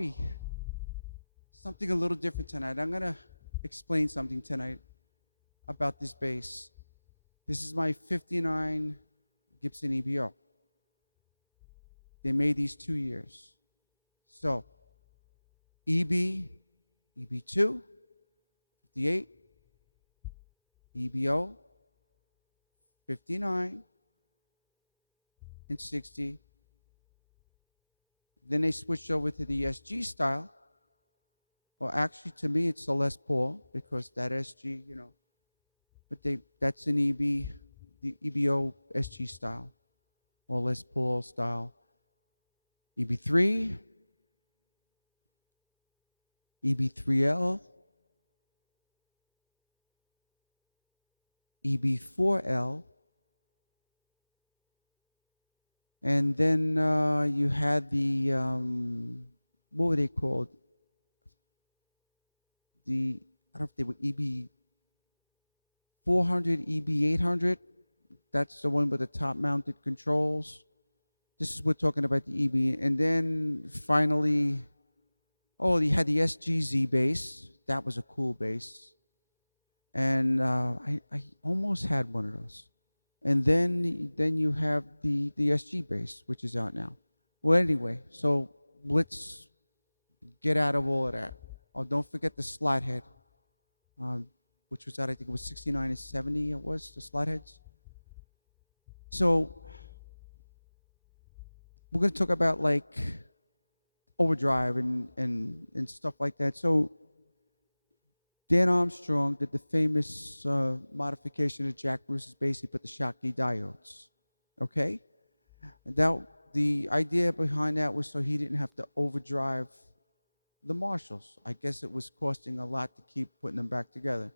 we? Something a little different tonight. I'm going to explain something tonight about this bass. This is my 59 Gibson EB0. They made these 2 years. So, EB, EB2, 58, EB0, 59, and 60. Then they switched over to the SG style. Well, actually, to me, it's a Les Paul because that SG, that's an EB, the EB0 SG style, or Les Paul style. EB3, EB3L, EB4L, and then you had the, what were they called? I don't think they were EB400, EB800. That's the one with the top-mounted controls. This is, we're talking about the EB. And then finally, you had the SGZ bass. That was a cool bass. And I almost had one of those. And then you have the SG bass, which is out now. Well, anyway, so let's get out of all of that. Oh, don't forget the slot head, which was out, I think it was 69 and 70, it was, the slot heads. So, we're going to talk about, like, overdrive and stuff like that. So, Dan Armstrong did the famous modification of Jack Bruce's bass. He put the Schottky diodes, okay? Now, the idea behind that was so he didn't have to overdrive the Marshalls. I guess it was costing a lot to keep putting them back together,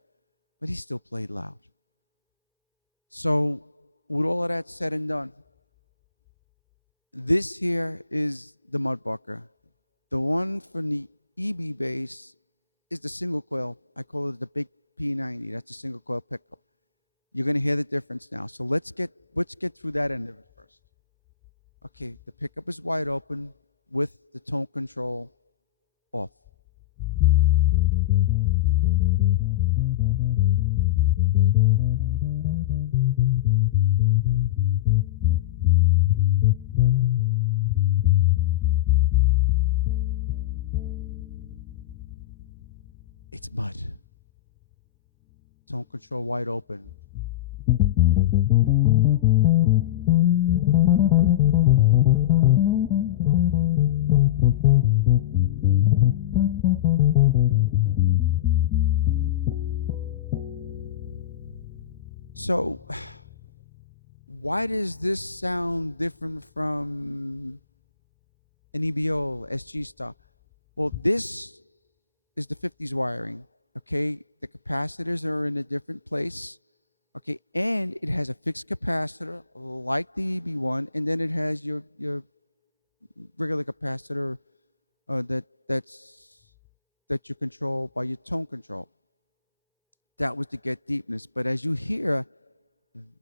but he still played loud. So, with all of that said and done, this here is the Mudbucker. The one from the EB bass is the single coil. I call it the big P90. That's a single coil pickup. You're going to hear the difference now. So let's get through that end of it first. Okay, the pickup is wide open with the tone control off. It's mud. Tone control wide open. So, why does this sound different from an EB0 SG stuff? Well, this is the 50s wiring, okay? The capacitors are in a different place, okay? And it has a fixed capacitor like the EB1, and then it has your regular capacitor that you control by your tone control. That was to get deepness. But as you hear,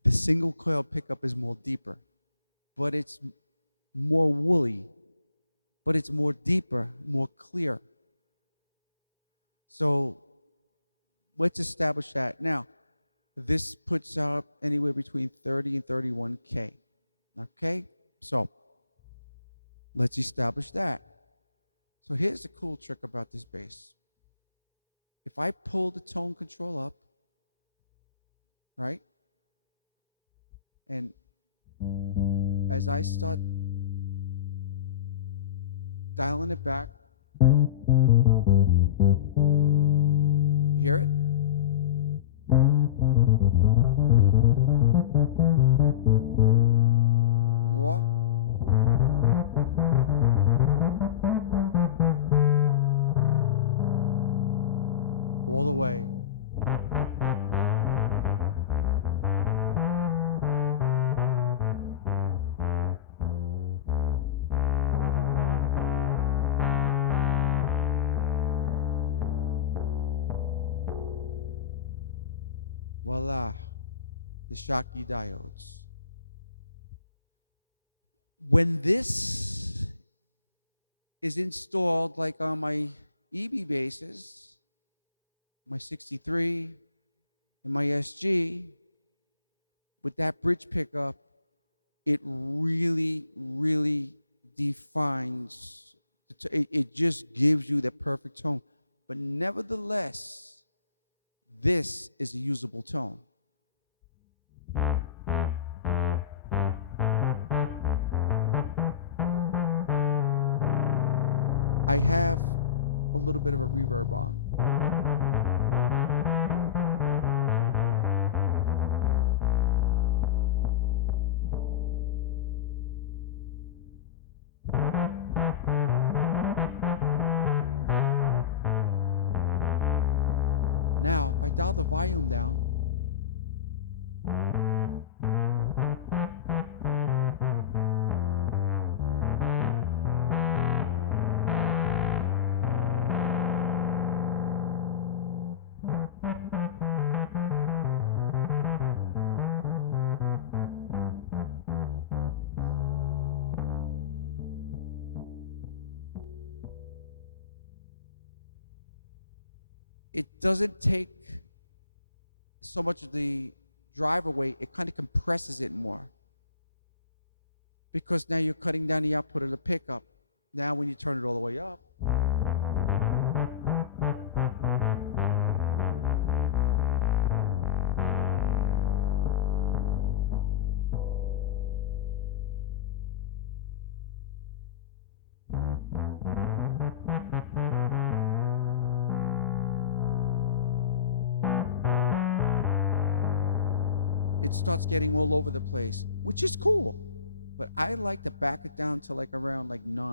the single coil pickup is more deeper. But it's more woolly. But it's more deeper, more clear. So let's establish that. Now, this puts out anywhere between 30 and 31K. Okay? So let's establish that. So here's the cool trick about this bass. If I pull the tone control up, right? And as I start dialing it back, hear it? Schottky diodes. When this is installed like on my EB bases, my 63, and my SG, with that bridge pickup, it really, really defines, it just gives you the perfect tone. But nevertheless, this is a usable tone. It doesn't take so much of the drive away, it kind of compresses it more. Because now you're cutting down the output of the pickup. Now when you turn it all the way up, back it down to like around like 9.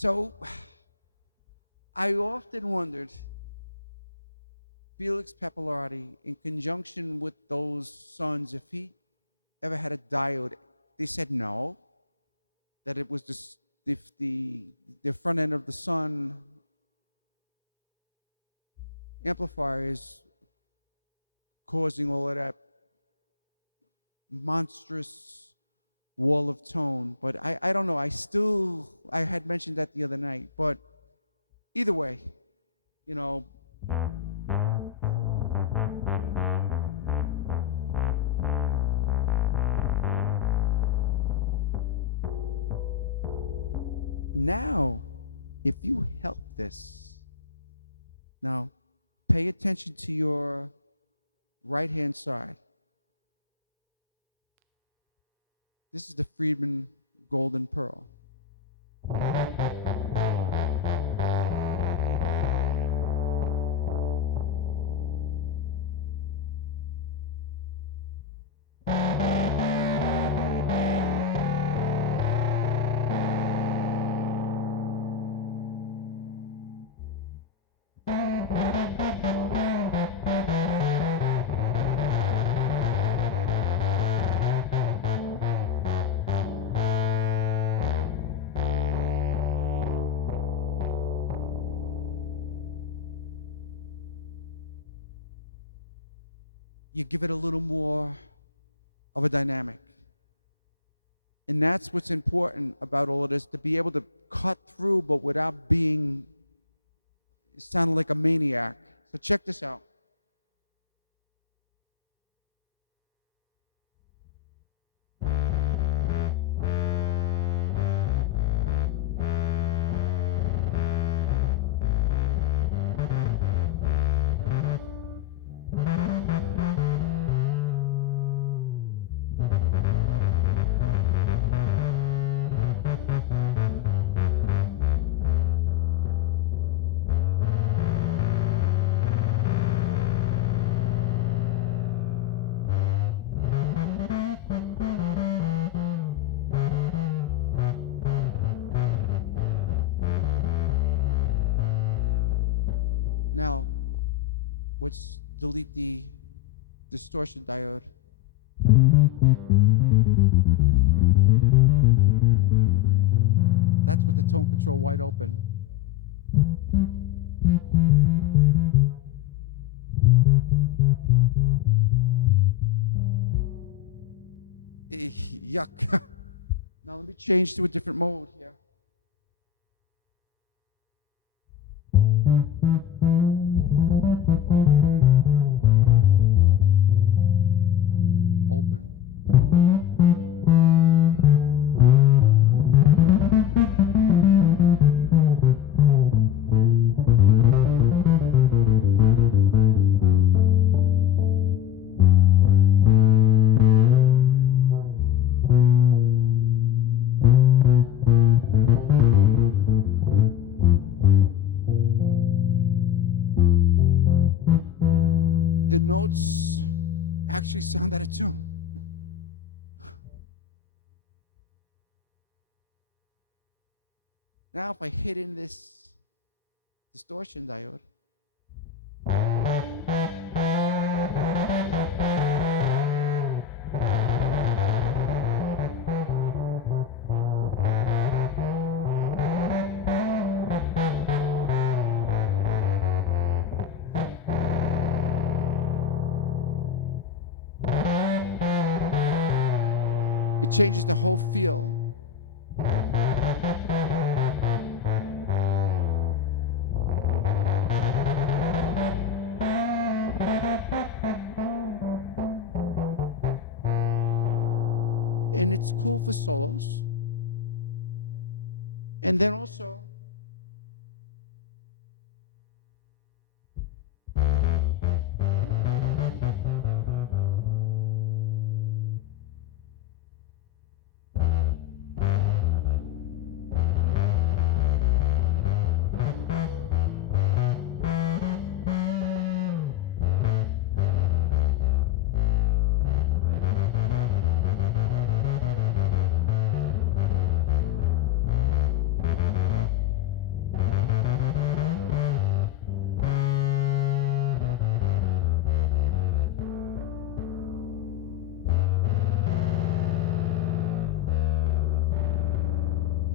So, I often wondered, Felix Pappalardi, in conjunction with those sons, if he ever had a diode. They said no, that it was if the front end of the Sun amplifiers causing all of that monstrous wall of tone. But I don't know, I had mentioned that the other night, but either way, you know, now, if you help this, now, pay attention to your right-hand side. This is the Friedman Golden Pearl. Give it a little more of a dynamic. And that's what's important about all of this, to be able to cut through, but without sounding like a maniac. So check this out. distortion diode. That's with the tone control wide open. Yuck. Now let me change to a different mode here. The notes actually sound out of tune. Now if I hit in this distortion diode, it changes the whole feel. And it's cool for solos. And then also,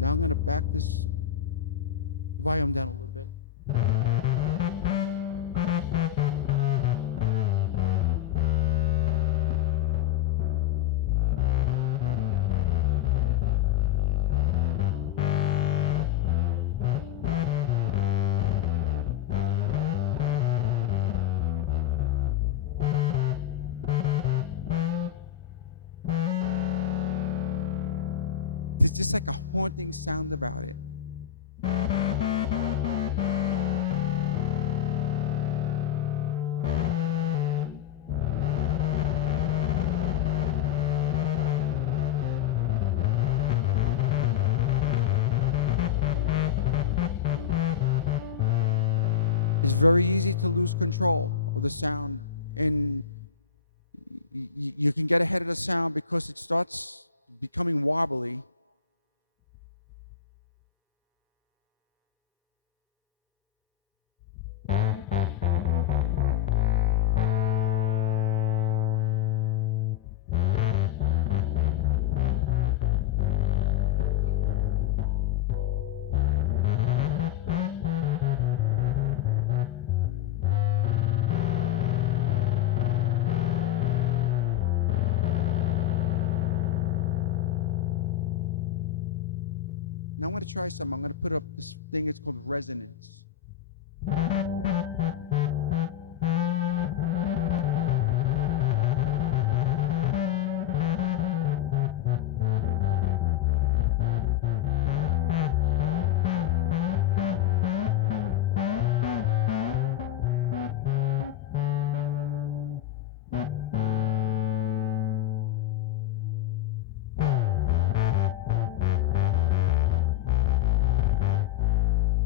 now I'm going to add this volume down a little bit. It's just like a haunting sound about it. It's very easy to lose control with a sound, and you can get ahead of the sound because it starts becoming wobbly. Now I'm going to try some. I'm going to put up this thing that's called resonance.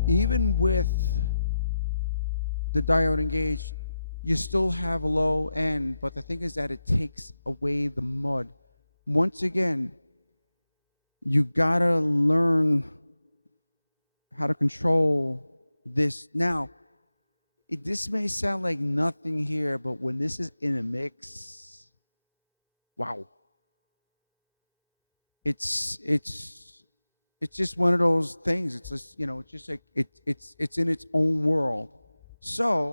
Even with the diode engaged, you still have low end, but the thing is that it takes away the mud. Once again, you gotta learn how to control this. Now, this may sound like nothing here, but when this is in a mix, wow. It's it's just one of those things. It's just, it's just like it's in its own world. So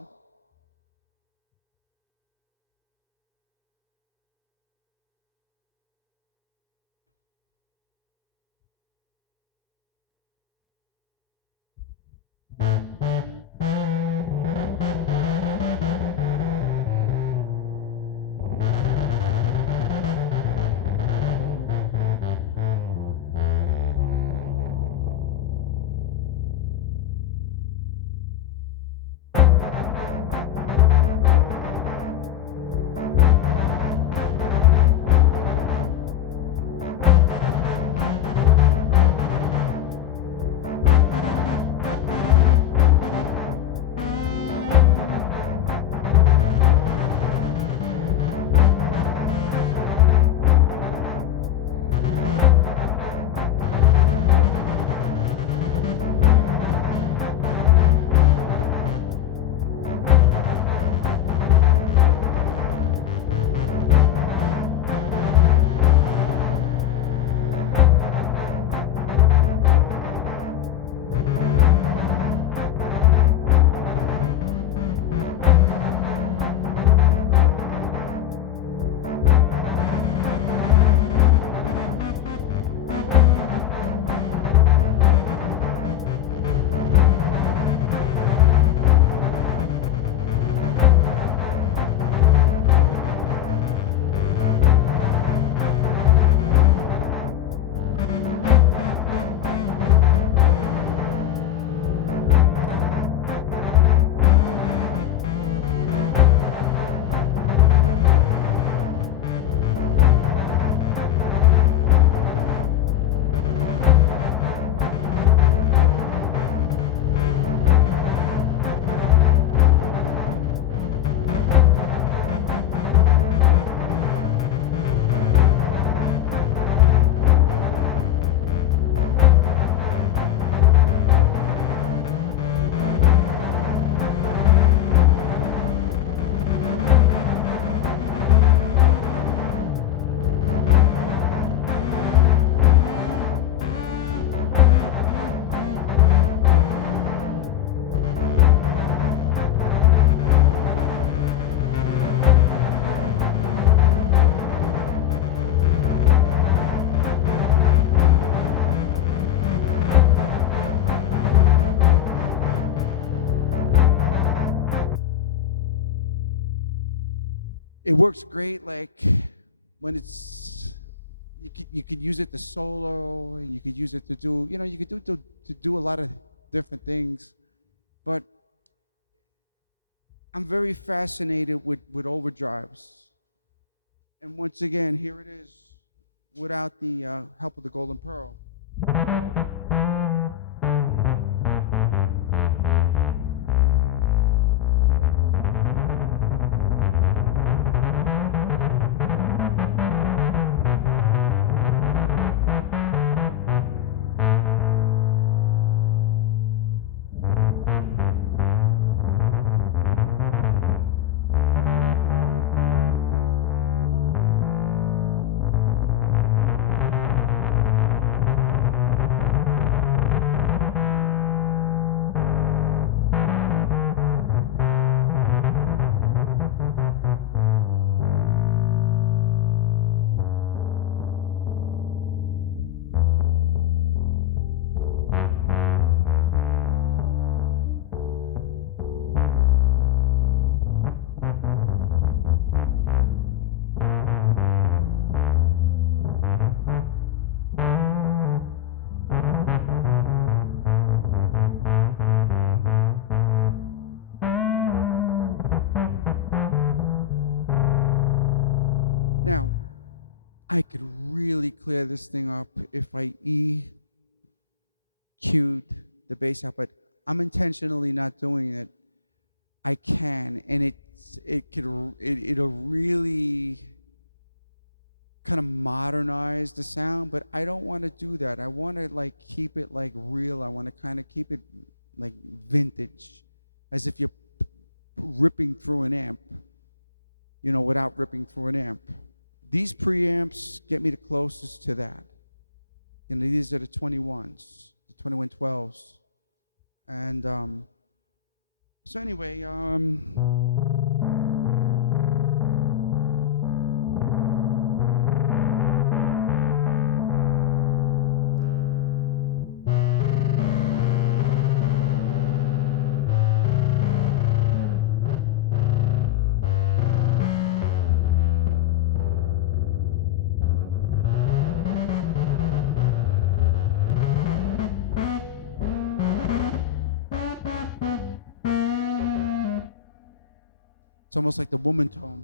it works great, like when you could use it to solo. You could use it to do, you could do it to do a lot of different things. But I'm very fascinated with overdrives. And once again, here it is, without the help of the Golden Pearl. This thing up if I EQ'd the bass half. Like, I'm intentionally not doing it. I can, and it'll really kind of modernize the sound, but I don't want to do that. I want to like keep it like real. I want to kind of keep it like vintage, as if you're ripping through an amp, without ripping through an amp. These preamps get me the closest to that. And these are the 21s, the 2112s. And so anyway, it's almost like the woman tone.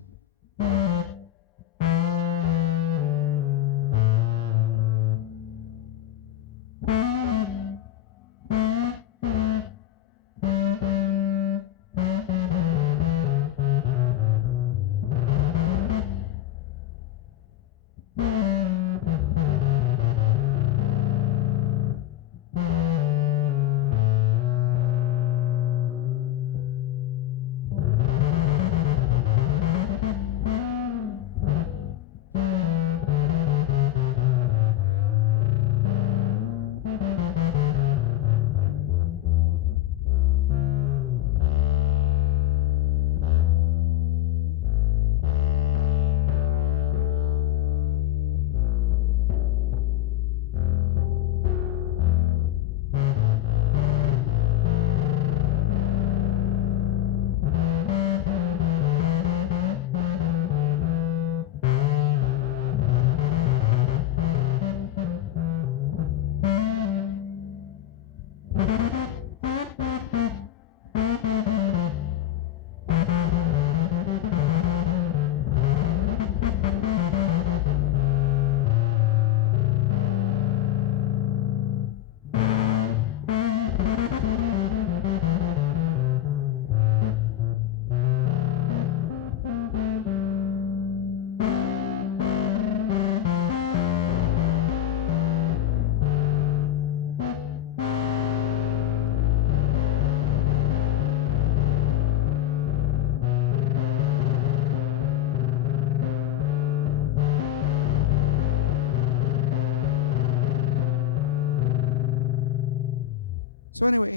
So anyway,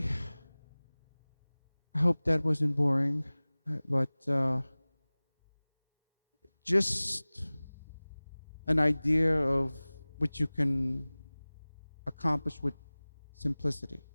I hope that wasn't boring, but just an idea of what you can accomplish with simplicity.